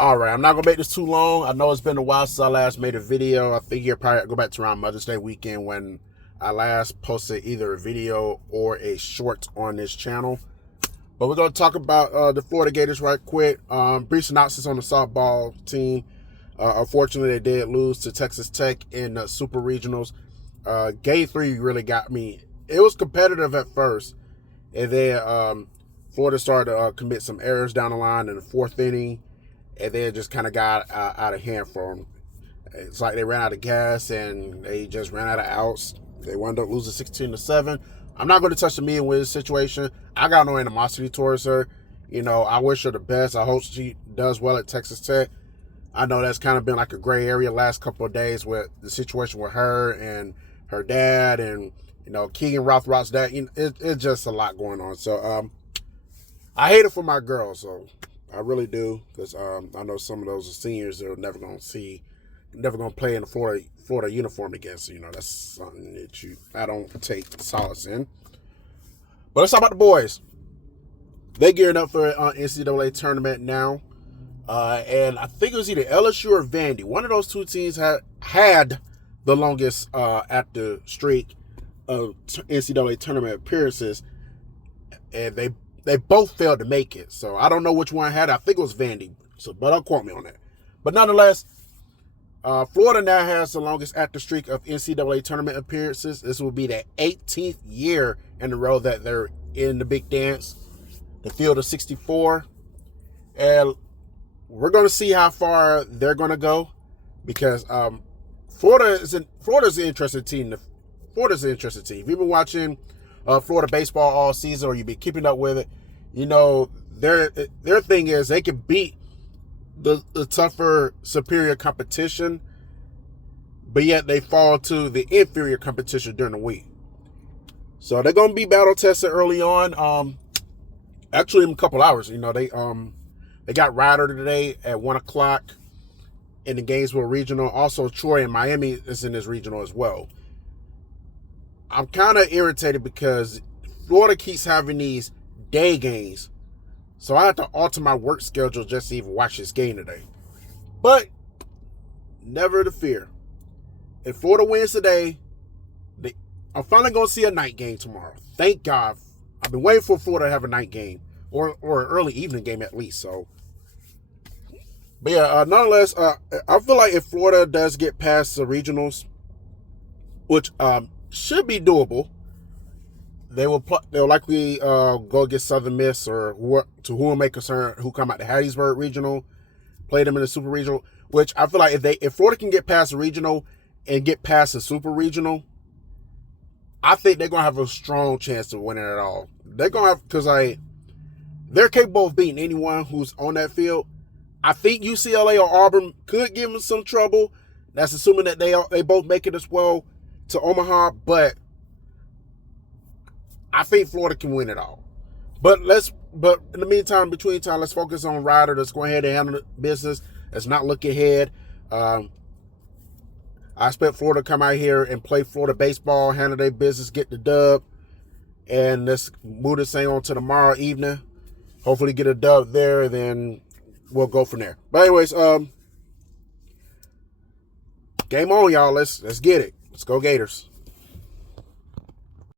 All right, I'm not gonna make this too long. I know it's been a while since I last made a video. I figure probably go back to around Mother's Day weekend when I last posted either a video or a short on this channel. But we're gonna talk about the Florida Gators right quick. Brief synopsis on the softball team. Unfortunately, they did lose to Texas Tech in the Super Regionals. Game 3 really got me. It was competitive at first, and then Florida started to commit some errors down the line in the 4th inning. And then it just kind of got out of hand for them. It's like they ran out of gas and they just ran out of outs. They wound up losing 16-7. I'm not going to touch the Mia Wiz situation. I got no animosity towards her. You know, I wish her the best. I hope she does well at Texas Tech. I know that's kind of been like a gray area last couple of days with the situation with her and her dad and, you know, Keegan Rothrock's dad. You know, it's just a lot going on. So I hate it for my girls. So I really do, because I know some of those are seniors that are never going to play in the Florida uniform again. So, you know, that's something that I don't take solace in. But let's talk about the boys. They gearing up for an NCAA tournament now. And I think it was either LSU or Vandy. One of those two teams had the longest active streak of NCAA tournament appearances. And they both failed to make it. So I don't know which one had it. I think it was Vandy. But don't quote me on that. But nonetheless, Florida now has the longest active streak of NCAA tournament appearances. This will be the 18th year in a row that they're in the big dance, the field of 64. And we're going to see how far they're going to go, because Florida's an interesting team. Florida's an interesting team. If you've been watching Florida baseball all season, or you've been keeping up with it, you know, their thing is they can beat the tougher, superior competition, but yet they fall to the inferior competition during the week. So they're going to be battle tested early on. Actually, in a couple hours, you know, they got Ryder today at 1 o'clock in the Gainesville regional. Also, Troy and Miami is in this regional as well. I'm kind of irritated because Florida keeps having these day games. So I have to alter my work schedule just to even watch this game today. But never to fear. If Florida wins today, I'm finally going to see a night game tomorrow. Thank God. I've been waiting for Florida to have a night game. Or an early evening game at least. So, but yeah, nonetheless, I feel like if Florida does get past the regionals, which should be doable, they'll likely go against Southern Miss or to whom may concern, who come out the Hattiesburg regional, play them in the Super Regional. Which I feel like if Florida can get past the regional and get past the Super Regional, I think they're gonna have a strong chance of winning it all. They're gonna have, because they're capable of beating anyone who's on that field. I think UCLA or Auburn could give them some trouble. That's assuming that they both make it as well to Omaha, but I think Florida can win it all. But in the meantime, between time, let's focus on Ryder. Let's go ahead and handle the business. Let's not look ahead. I expect Florida to come out here and play Florida baseball, handle their business, get the dub, and let's move this thing on to tomorrow evening. Hopefully get a dub there, and then we'll go from there. But anyways, game on, y'all. Let's get it. Let's go Gators.